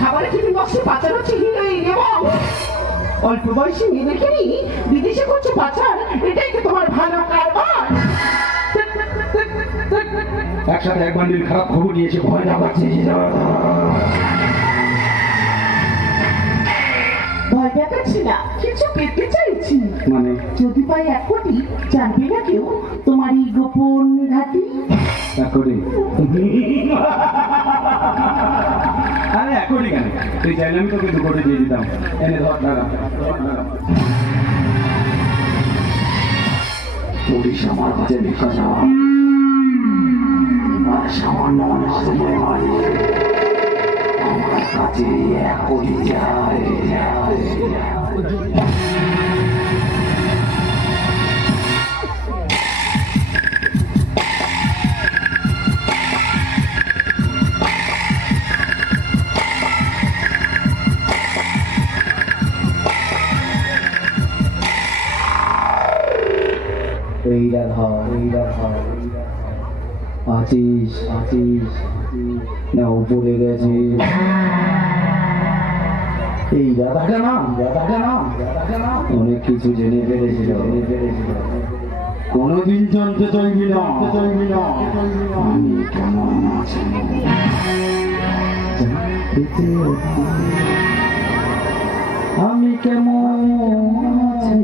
খাবারের বক্সে পাচার হচ্ছে হিরোইন এবং অল্প বয়সী বিদেশে করছে পাচার এটাই কি তোমার ভালো কারবার একসাথে এক বান্ডিল খারাপ খবর নিয়েছে ভয় না পাচ্ছে ভয় দেখাচ্ছি না কিছু পেতে চাইছি। মানে? যদি পাই এক কোটি জানবে না কেউ তোমার এই গোপন ঘাটি? আরে এখনই কেন তুই চাইলে আমি তোকে দু কোটি দিয়ে দিতাম। এনে ধর টাকা পুলিশ আমার সামান্য মারি আমার কাছে এক যায় ধর আছিস না, উপরে গেছিস এই দাদাটা না দাদাটা না অনেক কিছু জেনে ফেলেছিল। জেনে ফেলেছিল কোনোদিন জানতে চাইবি না। চাইবি না আমি কেমন আছি। আমি কেমন আছি?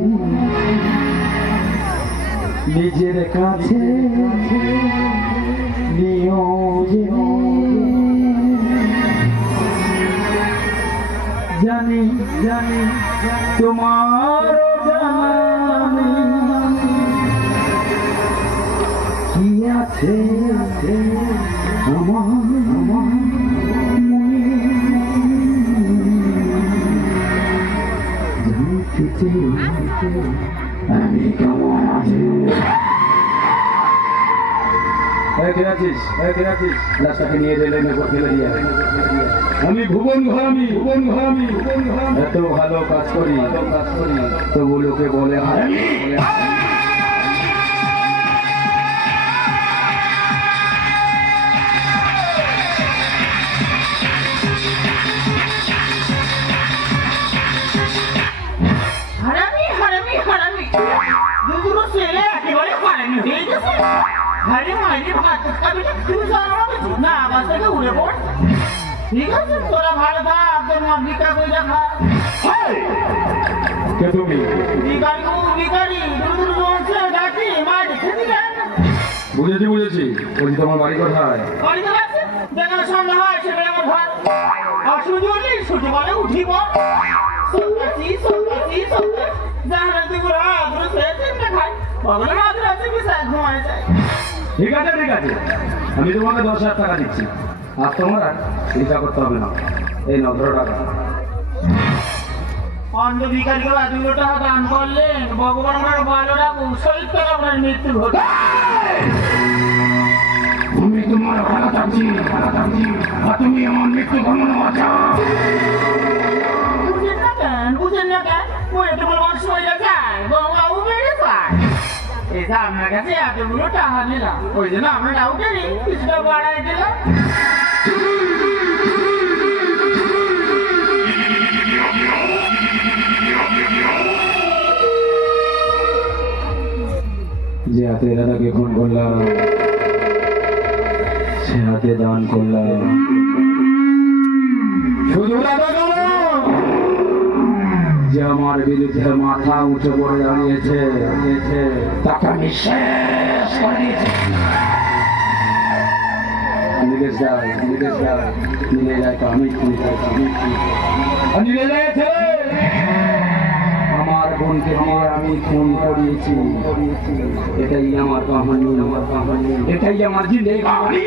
নিজের কাছে জানি। জানি তোমার জানি কি আছে আমার মনে। আমি কেমন আছি নিয়ে দিয়ে আমি ভুবন ঘরামি ভুবন ঘরামি এত ভালো কাজ করি তবু লোকে বলে। হারামি ভাত খাবি না থেকে উড়ে পড়। ঠিক আছে তোরা ভালো থাক তোর মা ভিকা করে খা। কে তুমি? ভিকারি ও ভিকারি দুটো দুটো ডাকি মা দেখে বুঝেছি বুঝেছি। বলছি তোমার বাড়ি কোথায়? বাড়িতে আছে? যেখানে সন্ধ্যা হয় সেখানে আমার ঘর আর সূর্য উঠলি সূর্য বলে যাহারা হাত ধরে সে ঠিক আছে ঠিক আছে। আমি তোমাকে দশ হাজার টাকা দিচ্ছি। আর তোমার চিন্তা করতে হবে না। এই নদ্র টাকা। অন্ধ ভিখারিকে এতগুলো টাকা দান করলেন। ভগবান আমার আপনার মৃত্যু ঘটে। আমি তোমার ভালো থাকছি। ভালো থাকছি। আর তুমি আমার মৃত্যু কামনা বাঁচাও বুঝেন না কেন? বুঝেন না কেন? তো যায় এই যে আপনার কাছে এতগুলো টাকা নিলাম ওই জন্য আমরা ডাউটে নেই কিছুটা দিলাম যে হাতে দাদাকে খুন করলাম, সে হাতে দান করলাম। আমার বিরুদ্ধে মাথা উঁচু করে দাঁড়িয়েছে। তাকে আমি শেষ করে দিয়েছি। নিলেশ দায় নিলেশ আমি আমার বোনকে আমার আমি ফোন করিয়েছি। এটাই আমার কাহানি। আমার কাহানি। এটাই আমার জিন্দে কাহানি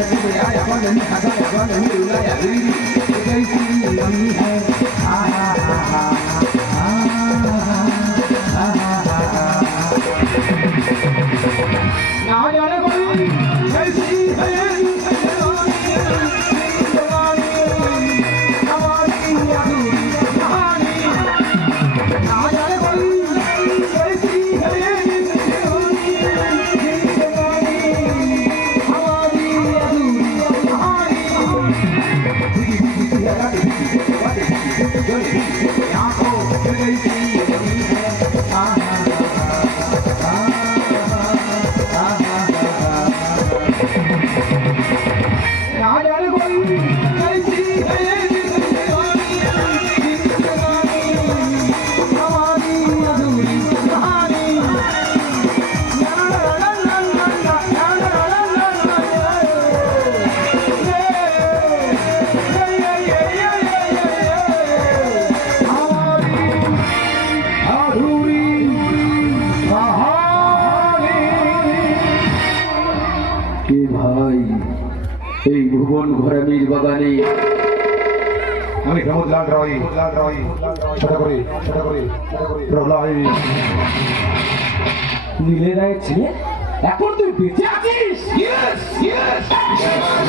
喜马拉雅山顶雅安安灌木丛生的美丽天府之国亚运河 এই ভুবন ঘরামির বাগানে। আমি প্রমোদলাল রয় রয় ছোট করে ছোট করে প্রলয় নীলে রায়ের ছেলে? এখন তুই বেঁচে আছিস? ইয়েস ইয়েস ইয়েস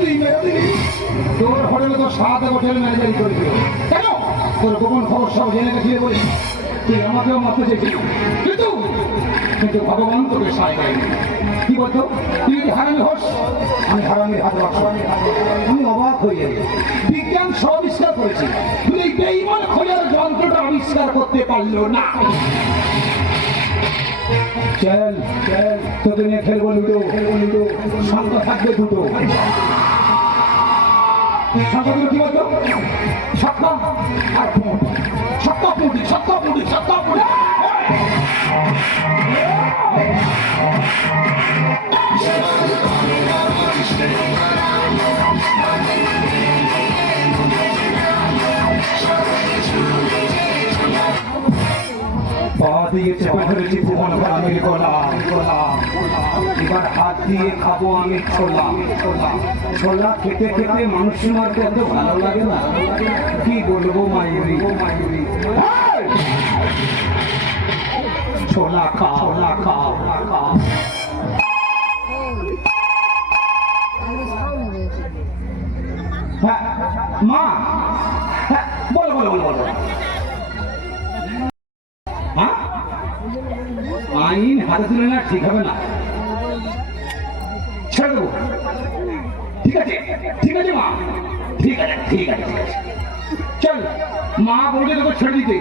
তুই তোর হোটেলে তো সাত হোটেল ম্যানেজারি করেছিল কেন? তোর গোপন খবর সব জেনে গেছিলে বলে। তুই আমাকেও মারতে চেয়েছিলি। কিন্তু কিন্তু ভগবান তোকে সায় দেয়নি। কি বলতো? তুই যদি হারামি হোস, আমি হারামির হাত রাখব আমি অবাক হয়ে যাই বিজ্ঞান সব আবিষ্কার করেছে। কিন্তু এই বেইমান খোঁজার যন্ত্রটা আবিষ্কার করতে পারল না। চল চল, তোকে নিয়ে খেলব লুডো খেলব লুডো। হাতটা থাকবে দুটো। সাধারণ কি বলতো? সপ্তম আর সপ্তপুটি সপ্তপুটি সপ্তপুটি Yeah. পা দিয়ে চেপে ধরেছি ভুবন গলা এবার হাত দিয়ে খাব আমি ছোলা ছোলা খেতে খেতে মানুষ মারতে এত ভালো লাগে না কি বলব মাইরি মাইরি ছোলা খা ছোলা খা মা বলো বলো বলো বলো আইন হাতে তুলে না ঠিক হবে না ছেড়ে দেবো ঠিক আছে ঠিক আছে মা ঠিক আছে ঠিক আছে চল মা বলছে তোকে ছেড়ে দিতে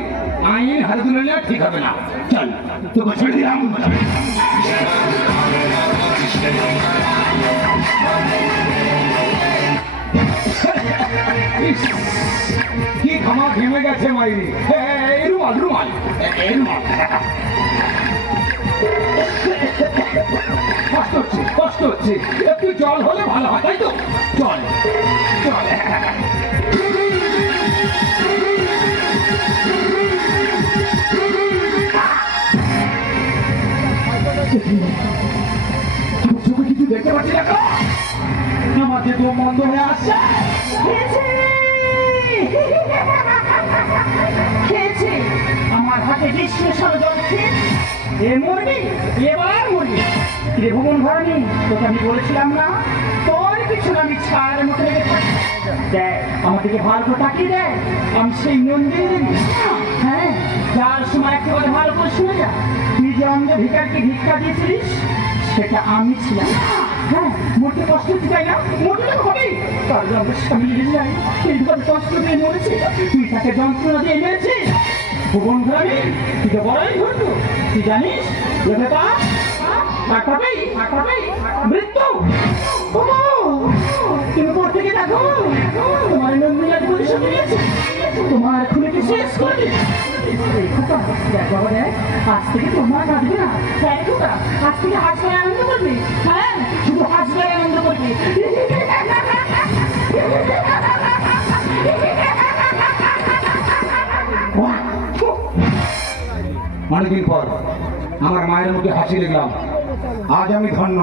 আইন হাতে তুলে না ঠিক হবে না চল তোকে ছেড়ে দিলাম কি খামা ঘেমে গেছে মাইরি রুমাল রুমাল রুমাল কষ্ট হচ্ছে কষ্ট হচ্ছে। একটু জল হলে ভালো হয় তাই তো? জল জল। চোখে কিছু দেখতে পাচ্ছি আমার যে দম বন্ধ হয়ে আসছে। খেয়েছে। আমার হাতে জল খেয়ে? এ মরবি এবার মরবি রে ভুবন ভরণী, তোকে আমি বলেছিলাম না? তোর পিছনে আমি ছাড়ের মতো লেগে থাকি। দেখ আমাদেরকে করে তাকিয়ে দেখ। আমি সেই মন্দির হ্যাঁ যার সময় একেবারে ভালো করে শুনে যা। তুই যে অন্ধ ভিকারকে ভিক্ষা দিয়েছিলিস, সেটা আমি ছিলাম হ্যাঁ মোটে কষ্ট হচ্ছে, তাই না? মোটে তো হবেই। তার স্বামী যাই এইভাবে কষ্ট দিয়ে মরেছে। তুই তাকে যন্ত্রণা দিয়ে মেরেছিস। ভুবন ঘরামি তুই তো বড়ই ঘটু তুই জানিস লোকে পা আর পাবেই পাবেই মৃত্যু! থেকে তোমার তোমার খুনিকে শেষ আজ থেকে তোমার কাঁদবে না দেখ খোকা, আজ থেকে হাসবে আনন্দ করবে হ্যাঁ? শুধু হাসবে আনন্দ করবে। অনেকদিন পর আমার মায়ের মুখে হাসি দেখলাম। আজ আমি ধন্য।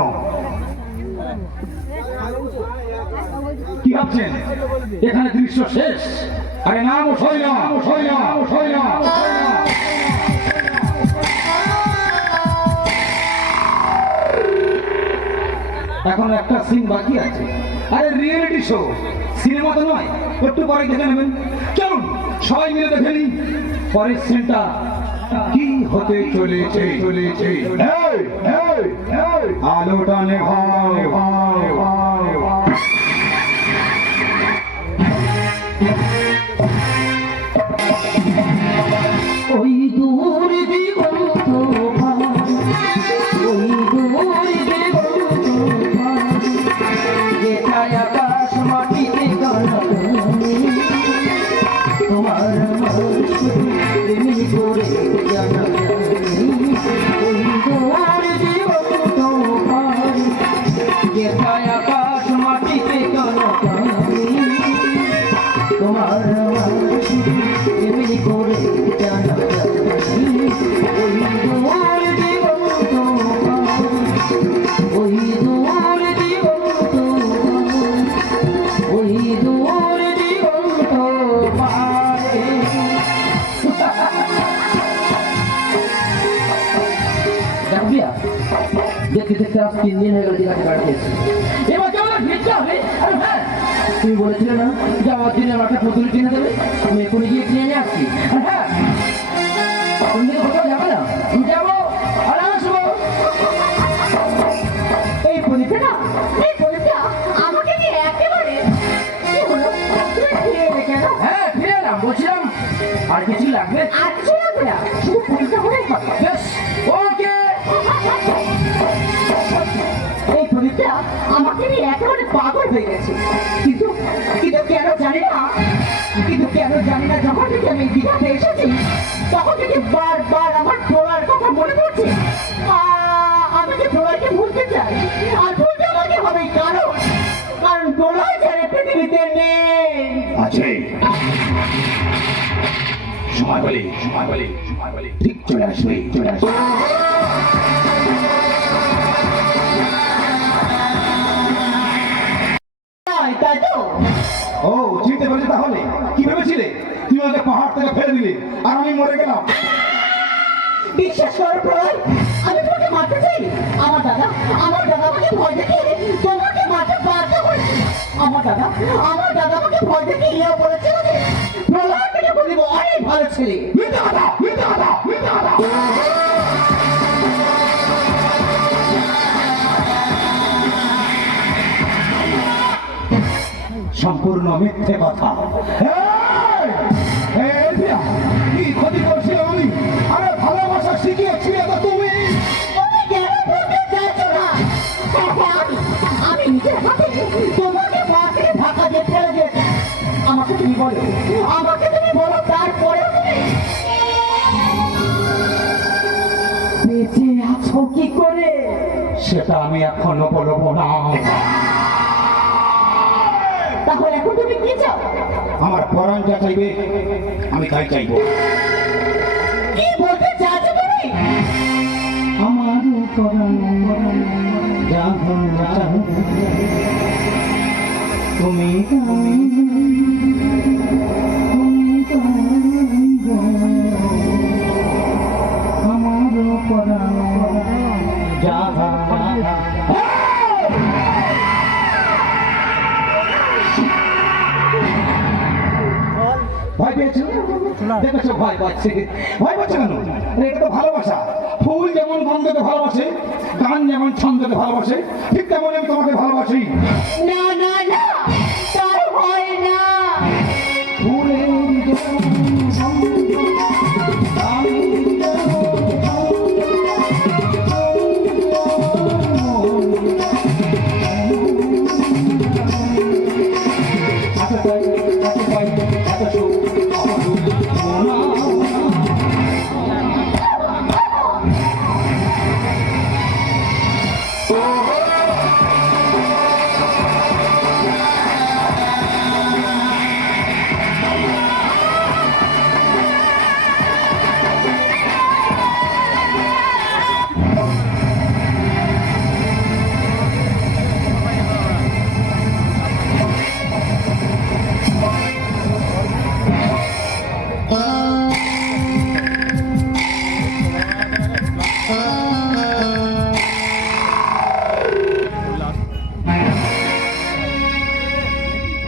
কি ভাবছেন? এখানে দৃশ্য শেষ? আরে নাম এখন একটা সিন বাকি আছে। আরে রিয়েলিটি শো সিনেমা তো নয়, একটু পরে দেখে নেবেন। চলুন, সবাই মিলে দেখে নিন পরের সিনটা কি হতে চলেছে চলেছে এই, আলোটা নেভাও নেভাও, নেভাও। ওই দূর দিগন্ত ওই দূর দিগন্ত দেখো দেখতে দেখতে আজ তিন হয়ে গেল দীঘাতে কাটিয়েছি এবার কেমন হ্যাঁ তুমি বলেছিলে না যাওয়ার দিনে আমার পুতুল কিনে দেবে? আমি এখনই গিয়ে কিনে নিয়ে আসছি। হ্যাঁ তুমি কোথাও যাবে না? আর হ্যাঁ বলছিলাম, আর কিছু লাগবে? আর কিছু লাগবে না, শুধু ফুলটা হলেই প্রদীপটা আমাকে নিয়ে একেবারে পাগল হয়ে গেছে। কিন্তু কিন্তু কেন জানি না, কিন্তু কেন জানি না, যখন থেকে আমি দীঘাতে এসেছি, তখন থেকে বারবার আমার প্রলয়ের কথা মনে পড়ছে। আমি যে প্রলয়কে ভুলতে চাই, আর ভুলতে আমাকে হবে কারণ কারণ প্রলয় ছাড়া পৃথিবীতে নেই। সময় বলে সময় বলে সময় বলে ঠিক চলে আসবে চলে আসবে। আমি মরে গেলাম বিশ্বাস করো প্রলয় আমি তোমাকে মারতে চাই আমার দাদা আমার দাদা আমাকে ভয় দেখে তোমাকে মারতে বাধ্য করেছে আমার দাদা আমার দাদা আমাকে ভয় দেখে ইয়ে বলেছিল যে প্রলয় থেকে বলিব অনেক ভালো ছেলে মিথ্যা কথা মিথ্যা কথা মিথ্যা কথা সম্পূর্ণ মিথ্যে কথা কি ক্ষতি করছিলাম আমি। আরে ভালোবাসা তুমি। আমাকে তুমি বলো আমাকে তুমি বলো তারপরে বেঁচে আছো কি করে? সেটা আমি এখনও বলব না। তাহলে এখন তুমি কি চাও? আমার পরাণ যা চাইবে আমি তাই চাইব। কি বলতে চাইছো তুমি? আমার পরাণ জাগো তুমি আমার পরাণ জাগো ভয় পেয়েছ? দেখেছ ভয় পাচ্ছে ভয় পাচ্ছে কেন? এটা তো ভালোবাসা। ফুল যেমন গন্ধকে ভালোবাসে, গান যেমন ছন্দকে ভালোবাসে, ঠিক তেমন আমি তোমাকে ভালোবাসি। না না না।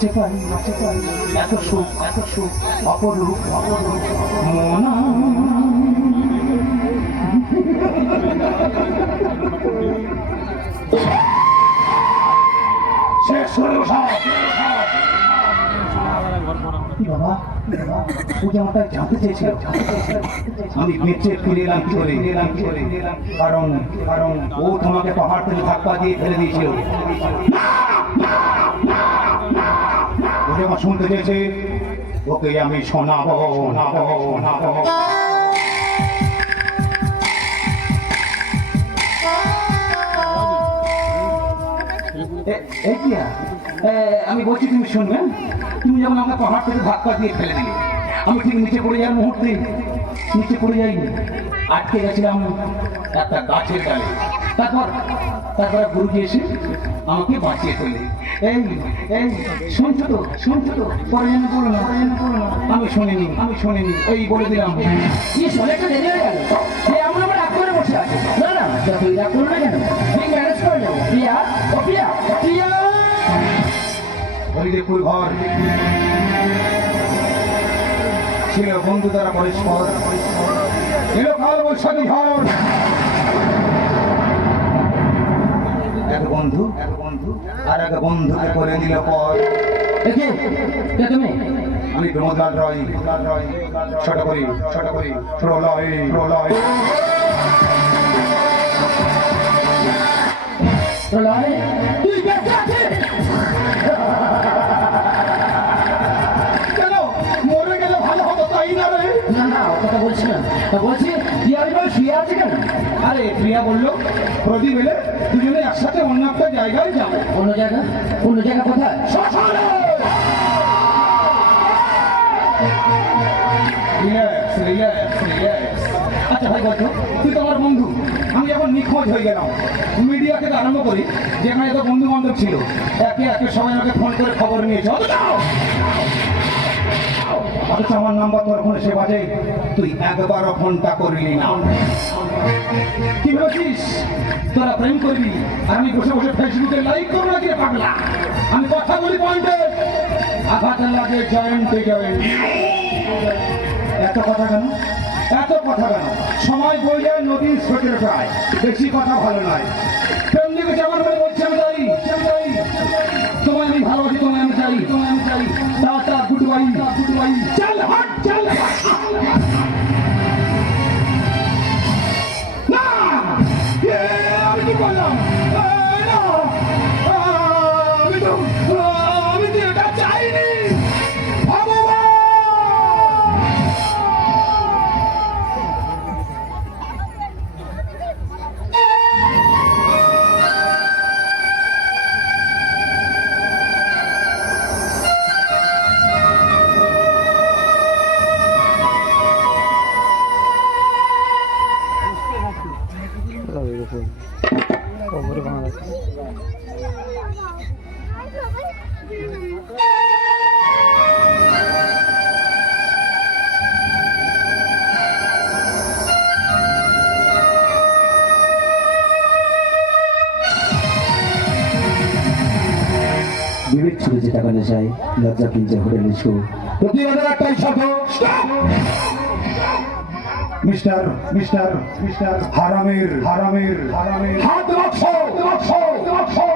কাছে পাই কাছে পাই এত সুখ এত সুখ অপরূপ মনা শেষ হলো চেয়েছিল। আমি বেঁচে ফিরে এলাম করে এলাম করে কারণ কারণ ও তোমাকে পাহাড় থেকে ধাক্কা দিয়ে ফেলে দিয়েছিল আমার শুনতে চেয়েছে, ওকে আমি শোনাবো শোনাবো শোনাবো? আমি বলছি তুমি শুনবে তুমি যেমন আমাকে পাহাড় থেকে ধাক্কা দিয়ে ফেলে দিলে, আমি ঠিক নিচে পড়ে যাওয়ার মুহূর্তে, নিচে পড়ে যাইনি, আটকে গেছিলাম একটা গাছের ডালে। তারপর তারপরে গুরুজি এসে আমাকে বাঁচিয়ে ফেলে এই এই শুনছো তো শুনছো তো পরে যেন করো না পরে যেন করো না। আমি শুনিনি আমি শুনিনি। এই বলে দিলাম। কি দেরি হয়ে গেল? এমন আমার রাগ করে বসে আছে। না না তুই রাগ করো না কেন? তুই ম্যানেজ করে যাব প্রিয়া ও প্রিয়া প্রিয়া! হরিদেবপুর ঘর। ছিল বন্ধু দ্বারা পরস্পর। এলো কাল বৈশাখী ঝড় বন্ধু আর এক বন্ধুকে করে দিল পর আমি রয় ছোট করি ছোট করি প্রলয় প্রলয় কেন? মরে গেলে ভালো হতো তাই না রে? না কথা বলছি না। বলছি প্রিয়া ওইভাবে শুয়ে আছে কেন আরে প্রিয়া বলল প্রদীপ এলে দুজনে একসাথে অন্য একটা জায়গায় যাব অন্য জায়গা? অন্য জায়গা কোথায়? শ্মশানে! আচ্ছা ভাই বলতো তুই তো আমার বন্ধু। আমি এখন নিখোঁজ হয়ে গেলাম। মিডিয়া থেকে আরম্ভ করি যেখানে তো বন্ধু বান্ধব ছিল। একে একে সবাই আমাকে ফোন করে খবর নিয়েছে। অথচ অথচ আমার নাম্বার তোর ফোনে সে বাজে তুই একবারও ফোনটা করলি না। কি ভেবেছিস তোরা প্রেম করবি? আর আমি বসে বসে ফেসবুকে লাইক করব নাকি পাগলা? আমি কথা বলি পয়েন্টে আঘাত লাগে জয়েন্টে জয়েন্ট এত কথা কেন? এত কথা কেন? সময় বই যায় নদীর স্রোতের প্রায় বেশি কথা ভালো নয়। প্রেম দিকে বলে বলছি আমি যাই তোমায় আমি ভালোবাসি, তোমায় গুড ওই উপর ওপরে ভাঙা আছে বিবেক ছুটে যেতে পারে যাই লজ্জা পিঞ্জা হোটেল শো। প্রতিবাদের একটাই শব্দ মিস্টার মিস্টার মিস্টার হারামের হারামের হারামের হাত রাখো রাখো রাখো